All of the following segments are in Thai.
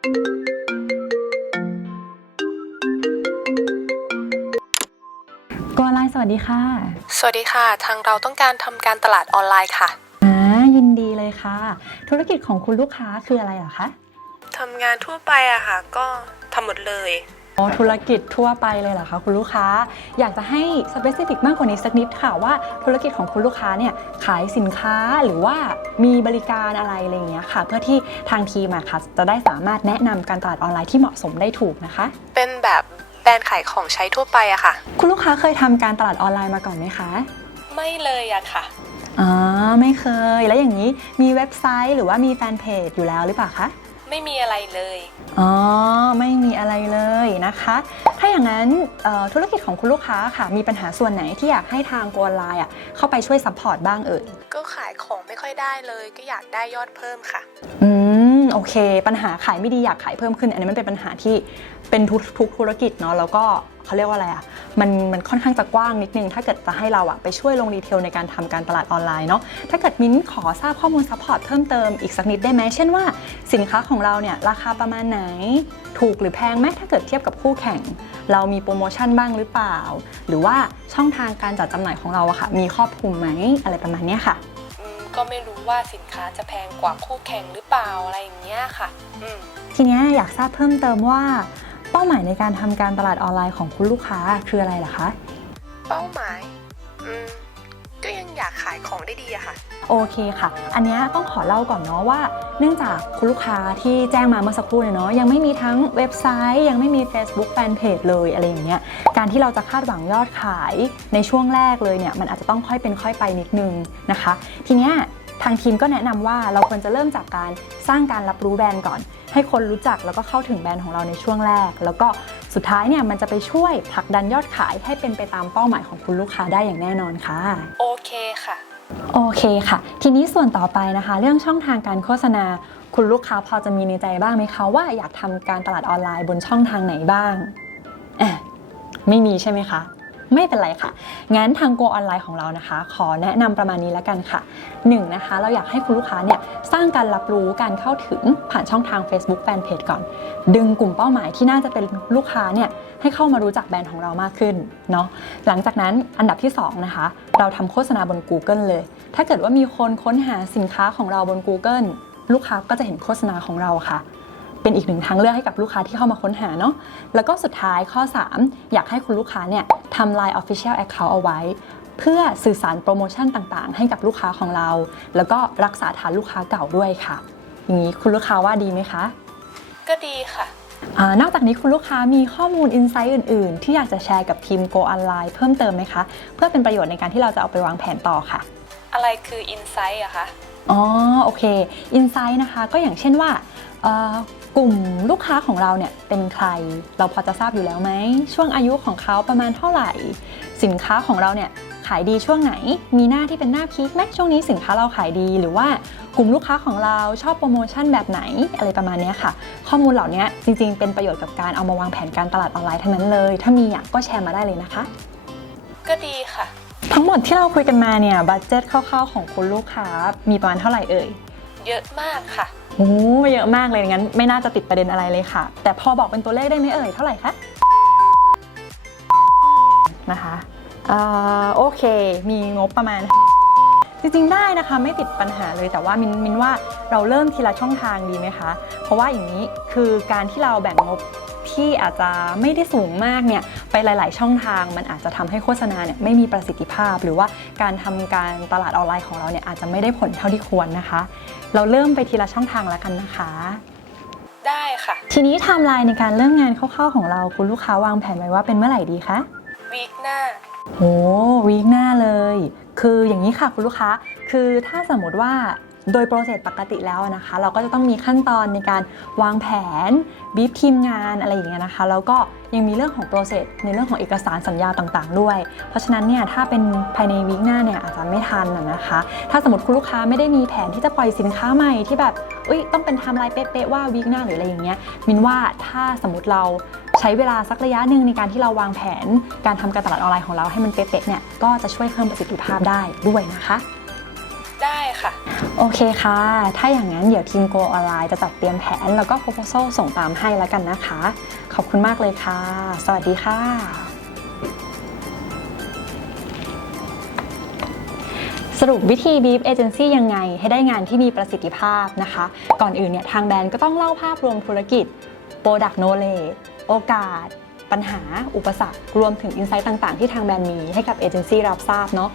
โกไลน์สวัสดีค่ะ สวัสดีค่ะ ทางเราต้องการทำการตลาดออนไลน์ค่ะอ่ายินดีเลยค่ะ ธุรกิจของคุณลูกค้าคืออะไรเหรอคะทำงานทั่วไปอะค่ะ ก็ทำหมดเลยอ๋อ ธุรกิจทั่วไปเลยเหรอคะคุณลูกค้า อยากจะให้สเปซิฟิกมากกว่านี้สักนิดค่ะว่าธุรกิจของคุณลูกค้าเนี่ยขายสินค้าหรือว่ามีบริการอะไรอะไรอย่างเงี้ยค่ะ เพื่อที่ทางทีมอะค่ะจะได้สามารถแนะนำการตลาดออนไลน์ที่เหมาะสมได้ถูกนะคะ เป็นแบบแบรนด์ขายของใช้ทั่วไปอะค่ะ คุณลูกค้าเคยทำการตลาดออนไลน์มาก่อนไหมคะ ไม่เลยอะค่ะอ๋อไม่เคยแล้วอย่างนี้มีเว็บไซต์หรือว่ามีแฟนเพจอยู่แล้วหรือเปล่าคะ ไม่มีอะไรเลย อ๋อ ไม่มีอะไรเลยนะคะ ถ้าอย่างนั้นเอ่อธุรกิจของคุณลูกค้าค่ะ มีปัญหาส่วนไหนที่อยากให้ทางโกนไลน์อะเข้าไปช่วยซัพพอร์ตบ้างเอ่ย ก็ขายของไม่ค่อยได้เลย ก็อยากได้ยอดเพิ่มค่ะ อืม โอเค ปัญหาขายไม่ดีอยากขายเพิ่มขึ้น อันนี้มันเป็นปัญหาที่เป็นทุกทุกธุรกิจเนาะ แล้วก็เขาเรียกว่าอะไรอะ มันมันค่อนข้างจะกว้างนิดนึง ถ้าเกิดจะให้เราอะไปช่วยลงดีเทลในการทำการตลาดออนไลน์เนาะถ้าเกิดมิ้นขอทราบข้อมูลซัพพอร์ตเพิ่มเติมอีกสักนิดได้ไหมเช่นว่าสินค้าของเราเนี่ยราคาประมาณไหน ถูกหรือแพงไหมถ้าเกิดเทียบกับคู่แข่ง เรามีโปรโมชั่นบ้างหรือเปล่า หรือว่าช่องทางการจัดจำหน่ายของเราอะค่ะ มีครอบคลุมไหมอะไรประมาณเนี้ยค่ะอืมก็ไม่รู้ว่าสินค้าจะแพงกว่าคู่แข่งหรือเปล่าอะไรอย่างเงี้ยค่ะอืมทีเนี้ยอยากทราบเพิ่มเติมว่า เป้าหมายในการทำการตลาดออนไลน์ของคุณลูกค้าคืออะไรเหรอคะ เป้าหมาย อืม ก็ยังอยากขายของได้ดีอะค่ะ โอเคค่ะ อันเนี้ยต้องขอเล่าก่อนเนาะว่า เนื่องจากคุณลูกค้าที่แจ้งมาเมื่อสักครู่เนี่ยเนาะยังไม่มีทั้งเว็บไซต์ ยังไม่มี Facebook Fanpage เลยอะไรอย่างเงี้ย การที่เราจะคาดหวังยอดขายในช่วงแรกเลยเนี่ยมันอาจจะต้องค่อยเป็นค่อยไปนิดนึงนะคะ ทีเนี้ย ทางทีมก็แนะนำว่าเราควรจะเริ่มจากการสร้างการรับรู้แบรนด์ก่อน ให้คนรู้จักแล้วก็เข้าถึงแบรนด์ของเราในช่วงแรก แล้วก็สุดท้ายเนี่ยมันจะไปช่วยผลักดันยอดขายให้เป็นไปตามเป้าหมายของคุณลูกค้าได้อย่างแน่นอนค่ะ โอเคค่ะโอเคค่ะ ทีนี้ส่วนต่อไปนะคะ เรื่องช่องทางการโฆษณา คุณลูกค้าพอจะมีในใจบ้างไหมคะว่าอยากทำการตลาดออนไลน์บนช่องทางไหนบ้างอะไม่มีใช่ไหมคะ ไม่เป็นไรค่ะ งั้นทาง Go ออนไลน์ของเรานะคะ ขอแนะนำประมาณนี้แล้วกันค่ะหนึ่งนะคะ เราอยากให้คุณลูกค้าเนี่ยสร้างการรับรู้การเข้าถึงผ่านช่องทาง Facebook Fanpage ก่อน ดึงกลุ่มเป้าหมายที่น่าจะเป็นลูกค้าเนี่ยให้เข้ามารู้จักแบรนด์ของเรามากขึ้นเนาะหลังจากนั้นอันดับที่สองนะคะ เราทำโฆษณาบน Google เลย ถ้าเกิดว่ามีคนค้นหาสินค้าของเราบน Google ลูกค้าก็จะเห็นโฆษณาของเราค่ะ เป็นอีกหนึ่งทางเลือกให้กับลูกค้าที่เข้ามาค้นหาเนาะแล้วก็สุดท้ายข้อ 3 อยากให้คุณลูกค้าเนี่ยทำ Line Official Account เอาไว้ เพื่อสื่อสารโปรโมชั่นต่างๆ ให้กับลูกค้าของเรา แล้วก็รักษาฐานลูกค้าเก่าด้วยค่ะ อย่างนี้คุณลูกค้าว่าดีไหมคะ ก็ดีค่ะอานอกจากนี้คุณลูกค้ามีข้อมูลอินไซต์อื่น ๆ ที่อยากจะแชร์กับทีม Go Online เพิ่มเติมไหมคะ เพื่อเป็นประโยชน์ในการที่เราจะเอาไปวางแผนต่อค่ะ อะไรคืออินไซต์อะคะอ๋อโอเคอินไซต์นะคะก็อย่างเช่นว่าเอ่อ กลุ่มลูกค้าของเราเนี่ยเป็นใคร เราพอจะทราบอยู่แล้วไหม ช่วงอายุของเขาประมาณเท่าไหร่ สินค้าของเราเนี่ยขายดีช่วงไหน มีหน้าที่เป็นหน้าพีคไหมช่วงนี้สินค้าเราขายดี หรือว่ากลุ่มลูกค้าของเราชอบโปรโมชั่นแบบไหนอะไรประมาณเนี้ยค่ะ ข้อมูลเหล่านี้จริงๆ เป็นประโยชน์กับการเอามาวางแผนการตลาดออนไลน์ทั้งนั้นเลย ถ้ามีอะก็แชร์มาได้เลยนะคะ ก็ดีค่ะ ทั้งหมดที่เราคุยกันมาเนี่ยบัตเจ็ตคร่าวๆของคุณลูกค้ามีประมาณเท่าไหร่เอ่ย เยอะมากค่ะ โอ้เยอะมากเลยงั้น ไม่น่าจะติดประเด็นอะไรเลยค่ะ แต่พอบอกเป็นตัวเลขได้ไหมเอ่ยเท่าไหร่คะนะคะเอ่อโอเค มีงบประมาณ จริงๆได้นะคะไม่ติดปัญหาเลยแต่ว่ามินมินว่าเราเริ่มทีละช่องทางดีไหมคะ เพราะว่าอย่างนี้คือการที่เราแบ่งงบ ที่อาจจะไม่ได้สูงมากเนี่ยไปหลาย ๆ ช่องทาง มันอาจจะทำให้โฆษณาเนี่ยไม่มีประสิทธิภาพ หรือว่าการทำการตลาดออนไลน์ของเราเนี่ยอาจจะไม่ได้ผลเท่าที่ควรนะคะ เราเริ่มไปทีละช่องทางแล้วกันนะคะได้ค่ะ ทีนี้ไทม์ไลน์ในการเริ่มงานคร่าวๆของเราคุณลูกค้าวางแผนไว้ว่าเป็นเมื่อไหร่ดีคะวีคหน้าโอ้วีคหน้าเลย คืออย่างนี้ค่ะคุณลูกค้า คือถ้าสมมติว่า โดยโปรเซสปกติแล้วนะคะ เราก็จะต้องมีขั้นตอนในการวางแผนบีฟทีมงานอะไรอย่างเงี้ยนะคะ แล้วก็ยังมีเรื่องของโปรเซสในเรื่องของเอกสารสัญญาต่างๆ ด้วย เพราะฉะนั้นเนี่ยถ้าเป็นภายในวีคหน้าเนี่ยอาจจะไม่ทันนะคะ ถ้าสมมติคุณลูกค้าไม่ได้มีแผนที่จะปล่อยสินค้าใหม่ที่แบบอุ้ยต้องเป็นไทม์ไลน์เป๊ะๆว่าวีคหน้าหรืออะไรอย่างเงี้ยมินว่าถ้าสมมติเราใช้เวลาสักระยะหนึ่งในการที่เราวางแผนการทำการตลาดออนไลน์ของเราให้มันเป๊ะๆเนี่ยก็จะช่วยเพิ่มประสิทธิภาพได้ด้วยนะคะ ได้ค่ะ โอเคค่ะ ถ้าอย่างนั้นเดี๋ยวทีม Go ออนไลน์จะจัดเตรียมแผน แล้วก็ proposal ส่งตามให้แล้วกันนะคะ ขอบคุณมากเลยค่ะ สวัสดีค่ะ สรุปวิธีบีฟเอเจนซี่ยังไงให้ได้งานที่มีประสิทธิภาพนะคะ ก่อนอื่นเนี่ยทางแบรนด์ก็ต้องเล่าภาพรวมธุรกิจ Product Knowledge โอกาส ปัญหา อุปสรรค รวมถึงอินไซต์ต่างๆ ที่ทางแบรนด์มีให้กับเอเจนซี่รับทราบเนาะ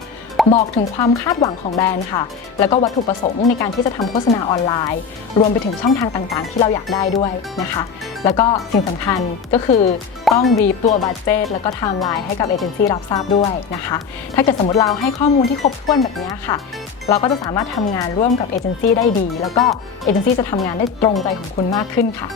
บอกถึงความคาดหวังของแบรนด์ค่ะ แล้วก็วัตถุประสงค์ในการที่จะทำโฆษณาออนไลน์ รวมไปถึงช่องทางต่างๆ ที่เราอยากได้ด้วยนะคะ แล้วก็สิ่งสำคัญก็คือต้องรีบตัวบัตเจตแล้วก็ไทม์ไลน์ให้กับเอเจนซี่รับทราบด้วยนะคะ ถ้าเกิดสมมติเราให้ข้อมูลที่ครบถ้วนแบบนี้ค่ะ เราก็จะสามารถทำงานร่วมกับเอเจนซี่ได้ดี แล้วก็เอเจนซี่จะทำงานได้ตรงใจของคุณมากขึ้นค่ะ